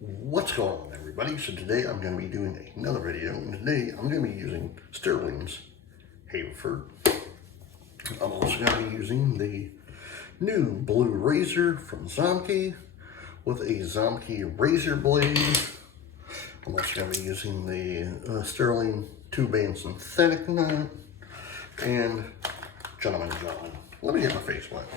What's going on, everybody? So today I'm going to be doing another video, and today I'm going to be using Stirling's Haverford. I'm also going to be using the new blue razor from Zomke with a Zomke razor blade. I'm also going to be using the Stirling 2-band synthetic knot, and gentlemen, let me get my face wet.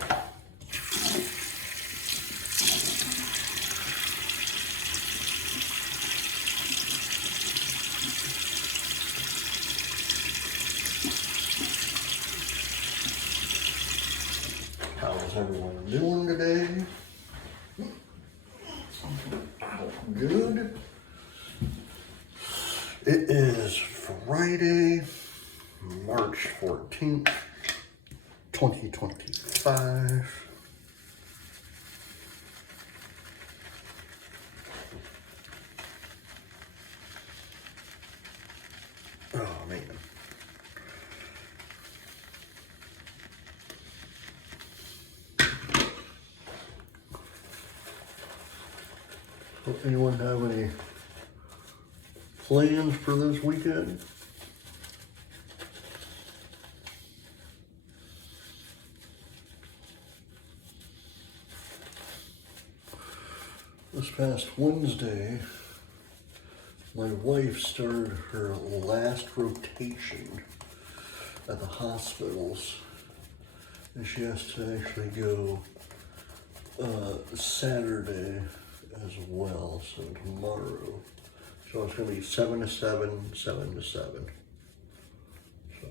How is everyone doing today? Good. It is Friday, March 14th, 2025. Oh, man. Anyone have any plans for this weekend? This past Wednesday, my wife started her last rotation at the hospitals, and she has to actually go Saturday as well, so tomorrow. So it's going to be 7 to 7, 7 to 7. So.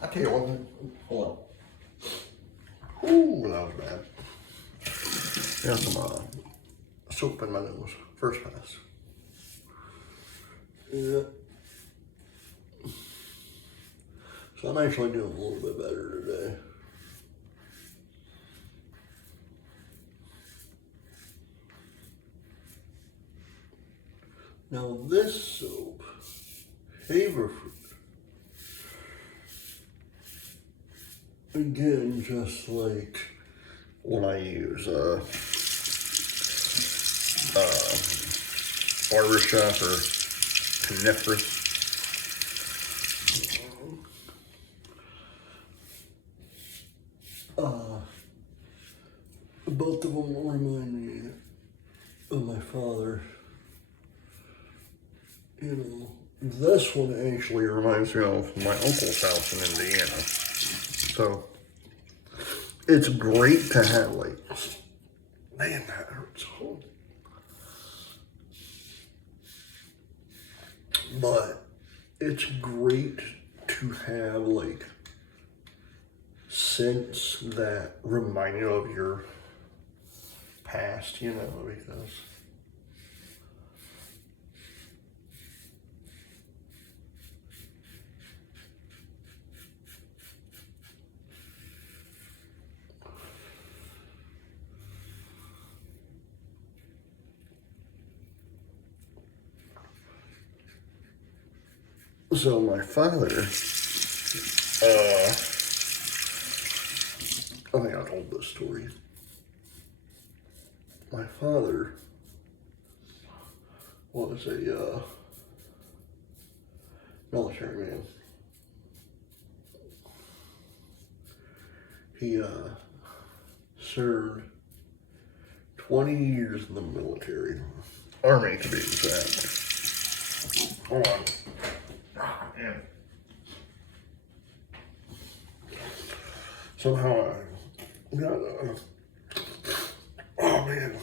I tell you what, hold on. Ooh, that was bad. Got some soap in my nose. First pass. Yeah. So I'm actually doing a little bit better today. Now this soap, Haverford, again, just like when I use barbershop or coniferous. Both of them remind me of my father. You know, this one actually reminds me of my uncle's house in Indiana. So, it's great to have, like, man, that hurts. But it's great to have, like, scents that remind you of your past, you know, because so my father, I think I told this story. My father was a military man. He served 20 years in the military, Army to be exact. Hold on. Ah, man. Somehow I got oh man,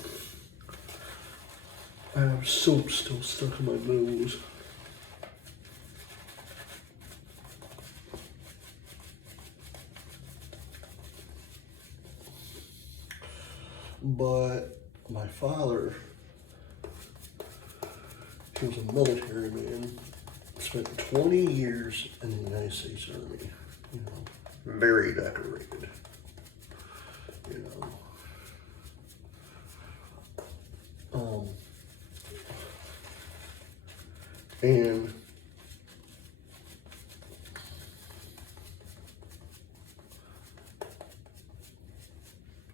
I have soap still stuck in my nose. But my father, he was a military man, spent 20 years in the United States Army, you know, very decorated, you know. And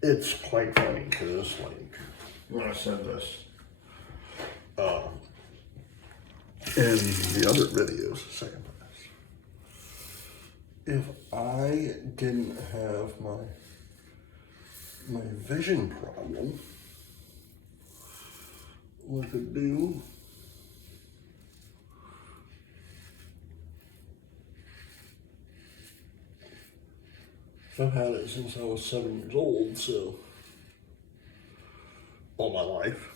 it's quite funny because, like, when I said this in the other videos, second class, if I didn't have my vision problem, what I could do I've had it since I was 7 years old, so all my life.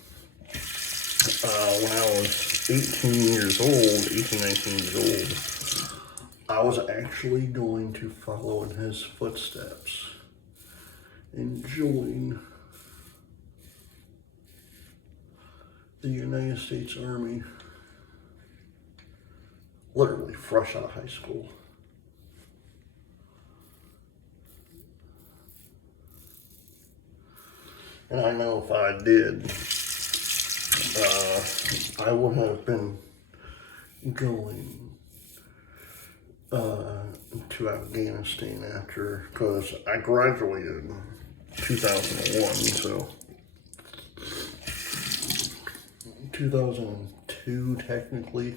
When I was 18 years old, 18, 19 years old, I was actually going to follow in his footsteps and join the United States Army, literally fresh out of high school. And I know if I did, I would have been going to Afghanistan after, because I graduated in 2001, so 2002 technically,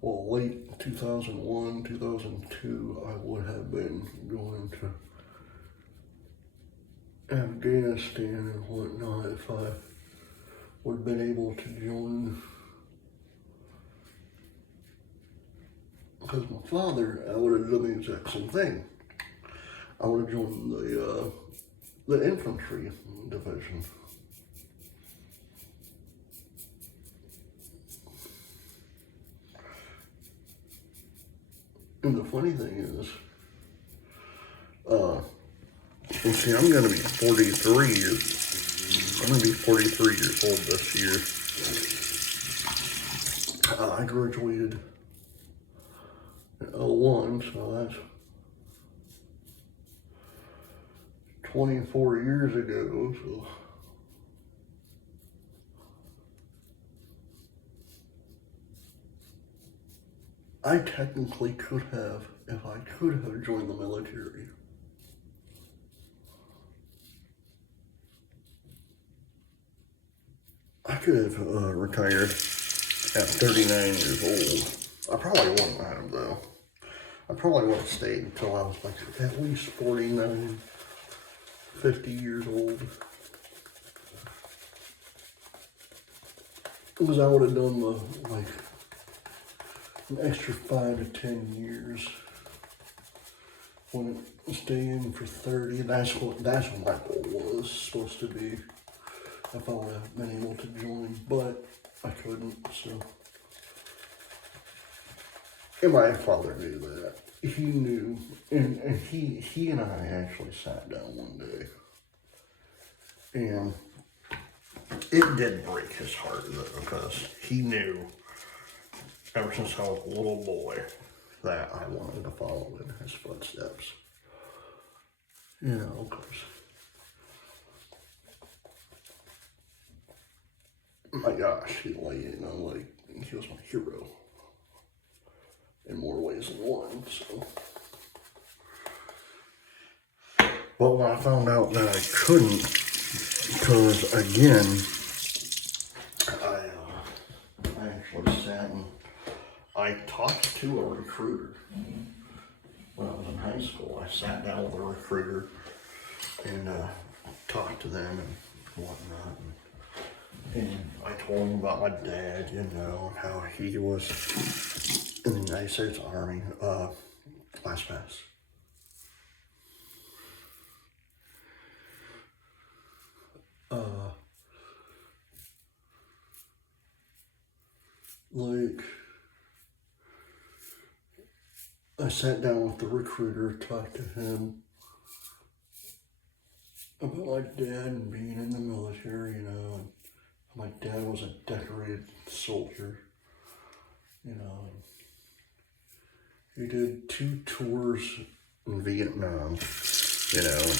well, late 2001, 2002, I would have been going to Afghanistan and whatnot if I would have been able to join. Because my father, I would have done the exact same thing. I would have joined the infantry division. And the funny thing is, well, see, I'm going to be 43 years. I'm going to be 43 years old this year. I graduated in 01, so that's 24 years ago. So I technically could have, if I could have joined the military, I could have retired at 39 years old. I probably wouldn't have, though. I probably would have stayed until I was like at least 49, 50 years old. Because I would have done like an extra 5 to 10 years. When stay in for 30, that's what my goal was supposed to be. If I would have been able to join, but I couldn't, so. And my father knew that. He knew, and he and I actually sat down one day, and it did break his heart, though, because he knew, ever since I was a little boy, that I wanted to follow in his footsteps. You know, of course. My gosh, he was my hero in more ways than one, so. But when I found out that I couldn't, because again, I actually sat and I talked to a recruiter. When I was in high school, I sat down with a recruiter and talked to them and whatnot. And I told him about my dad, you know, how he was in the United States Army, class pass. Like, I sat down with the recruiter, talked to him about my dad being in the military, you know, and my dad was a decorated soldier, you know. He did 2 tours in Vietnam, you know, and,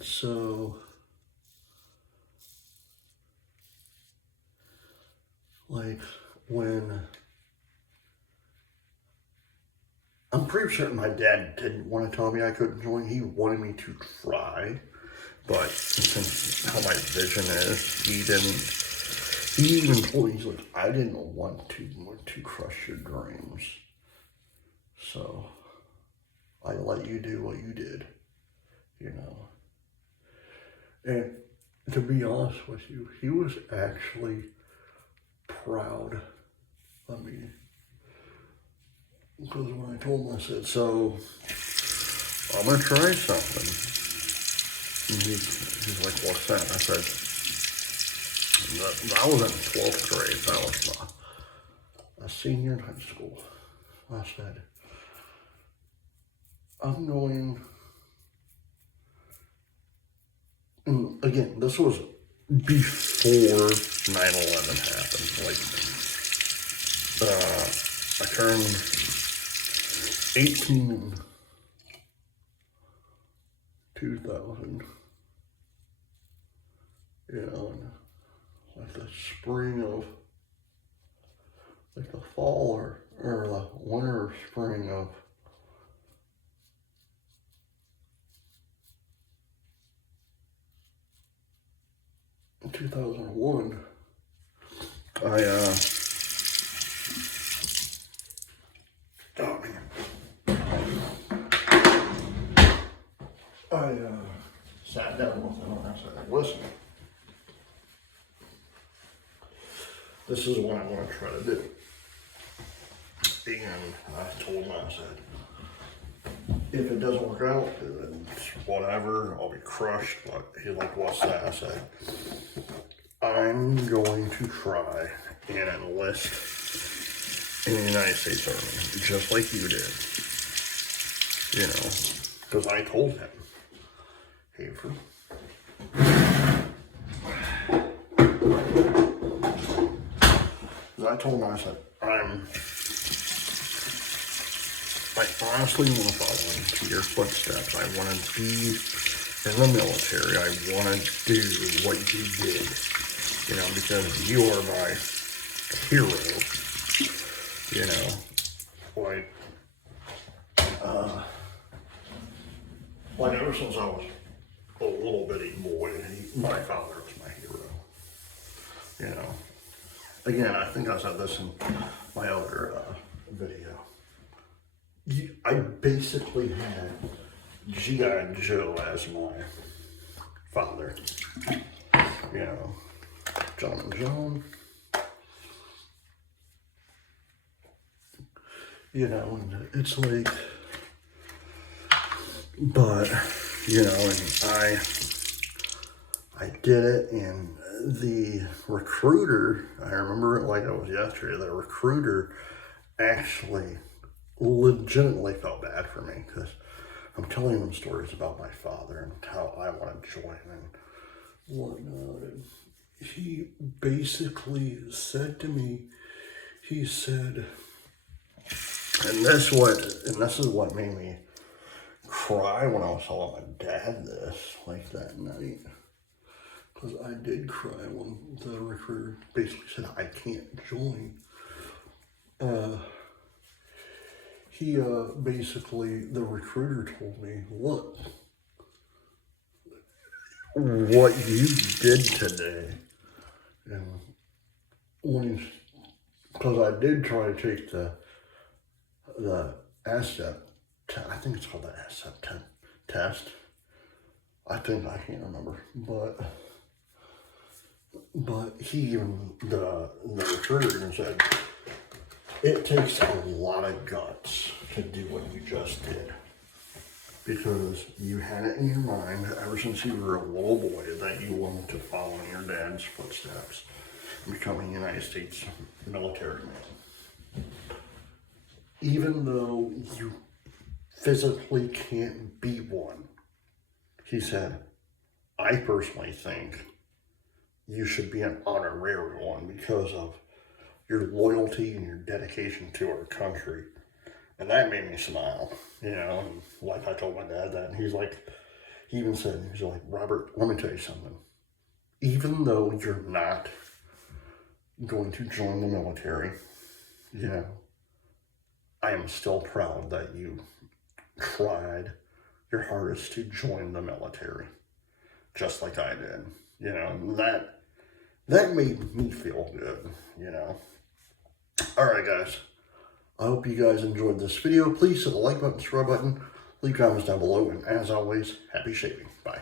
And so, like, when I'm pretty certain my dad didn't want to tell me I couldn't join. He wanted me to try, but since how my vision is, he didn't. He even told me, he's like, I didn't want to crush your dreams, so I let you do what you did, you know. And to be honest with you, he was actually proud of me. Because when I told him, I said, so I'm going to try something. And he's like, what's that? I said, I was in 12th grade. That was a senior in high school. I said, I'm going, and again, this was before 9/11 happened. Like, I turned 18 in 2000, you know, and like the spring of, like the fall or the winter or spring of 2001, I sat down with him and I said, listen, this is what I want to try to do. And I told him, I said, if it doesn't work out, then whatever, I'll be crushed. But he's like, what's that? I said, I'm going to try and enlist in the United States Army, just like you did. You know, because I told him, Haverford, I told him, I said, I honestly want to follow into your footsteps. I want to be in the military. I want to do what you did, you know, because you are my hero, you know, like ever since I was a little bitty boy, my father was my hero, you know. Again, I think I said this in my other video. I basically had G.I. Joe as my father, you know, John and John, you know, and it's like, but, you know, and I did it, and the recruiter, I remember it like it was yesterday, the recruiter actually legitimately felt bad for me, because I'm telling them stories about my father and how I want to join and whatnot. And he basically said to me, he said, and this is what made me cry when I was telling my dad this, like that night, because I did cry when the recruiter basically said I can't join. He basically, the recruiter told me, look, what you did today, and when because I did try to take the ASAP, I think it's called the ASAP test. I can't remember, but he even, the recruiter even said, it takes a lot of guts to do what you just did, because you had it in your mind ever since you were a little boy that you wanted to follow in your dad's footsteps and become a United States military man. Even though you physically can't be one, he said, I personally think you should be an honorary one because of your loyalty and your dedication to our country. And that made me smile, you know. And like I told my dad that, and he's like, he even said, he's like, Robert, let me tell you something. Even though you're not going to join the military, you know, I am still proud that you tried your hardest to join the military, just like I did. You know, that made me feel good, you know. Alright guys, I hope you guys enjoyed this video. Please hit the like button, subscribe button, leave comments down below, and as always, happy shaping. Bye.